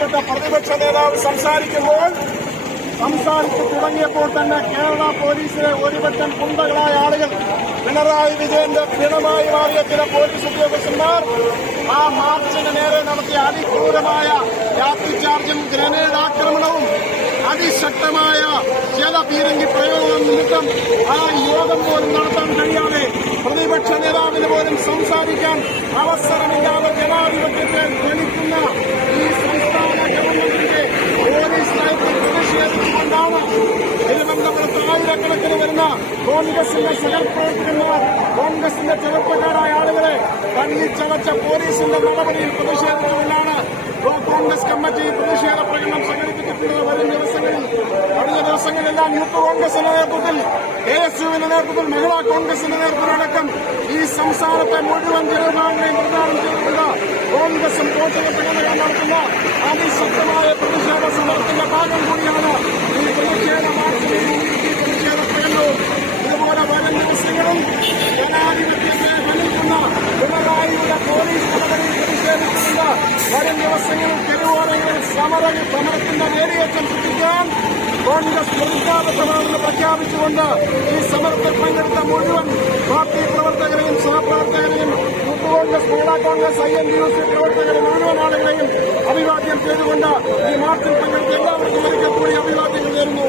ബഹുമാനപ്പെട്ട പ്രതിപക്ഷ നേതാവ് സംസാരിച്ചു തുടങ്ങിയപ്പോൾ തന്നെ കേരള പോലീസിലെ ഒരുപറ്റം ഗുണ്ടകളായ ആളുകൾ, പിണറായി വിജയന്റെ പിണമായി മാറിയ ചില പോലീസ് ഉദ്യോഗസ്ഥന്മാർ ആ മാർച്ചിന് നേരെ നടത്തിയ അതിക്രൂരമായ ലാത്തിചാർജും ഗ്രനേഡ് ആക്രമണവും അതിശക്തമായ ജലപീരങ്കി പ്രയോഗം നിമിത്തം ആ യോഗം പോലും നടത്താൻ കഴിയാതെ പ്രതിപക്ഷ നേതാവിന് പോലും സംസാരിക്കാൻ അവസരമില്ലാതെ ജനാധിപത്യത്തെ ക്ഷണിക്കുന്ന ഈ സംസ്ഥാന ഗവൺമെന്റിന്റെ പോലീസ് നയത്തിൽ പ്രതിഷേധിച്ചുകൊണ്ടാണ് തിരുവനന്തപുരത്ത് ആയിരക്കണക്കിന് വരുന്ന കോൺഗ്രസിന്റെ സഹപ്രവർത്തകന്മാർ, കോൺഗ്രസിന്റെ ചെറുപ്പക്കാരായ ആളുകളെ തല്ലിച്ചതച്ച പോലീസിന്റെ നടപടിയിൽ പ്രതിഷേധിച്ചുകൊണ്ടാണ് കോൺഗ്രസ് കമ്മിറ്റി പ്രതിഷേധ പ്രകടനം സംഘടിപ്പിച്ചിട്ടുള്ളത്. കഴിഞ്ഞ ദിവസങ്ങളെല്ലാം യൂത്ത് കോൺഗ്രസിന്റെ നേതൃത്വത്തിൽ, ASUവിന്റെ നേതൃത്വത്തിൽ, മഹിളാ കോൺഗ്രസിന്റെ നേതൃത്വത്തിലടക്കം ഈ സംസ്ഥാനത്തെ മുഴുവൻ ജനവിഭാഗങ്ങളെയും പ്രദാനം ചെയ്തുകൊണ്ട് കോൺഗ്രസും കോട്ടയത്തകടകൾ നടത്തുന്ന അതിശക്തമായ പ്രതിഷേധ സമരത്തിന്റെ ഭാഗം കൂടിയാണ് ഈ പ്രതിഷേധ മാർച്ചിൽ പ്രതിഷേധ പ്രകടനവും. ഇതുപോലെ വരും ദിവസങ്ങളും ജനാധിപത്യത്തെ ഭരിക്കുന്ന പിണറായിയുടെ പോലീസ് നടപടിയിൽ പ്രതിഷേധിച്ചുകൊണ്ട് വരും ദിവസങ്ങളിൽ തെരുവോരങ്ങളിൽ സമരത്തിന്റെ വേലിയേറ്റം സൃഷ്ടിക്കാൻ കോൺഗ്രസ് പ്രതിജ്ഞാബദ്ധമാണെന്ന് പ്രഖ്യാപിച്ചുകൊണ്ട് ഈ സമരത്തിൽ പങ്കെടുത്ത മുഴുവൻ പാർട്ടി പ്രവർത്തകരെയും സഹപ്രവർത്തകരെയും യൂത്ത് കോൺഗ്രസ്, മഹിളാ കോൺഗ്രസ്, INTUC പ്രവർത്തകരെ മുഴുവൻ ആളുകളെയും അഭിവാദ്യം ചെയ്തുകൊണ്ട് ഈ മാർച്ചിൽ പങ്കെടുത്ത എല്ലാവർക്കും ഒരിക്കൽ കൂടി അഭിവാദ്യങ്ങൾ നേരുന്നു.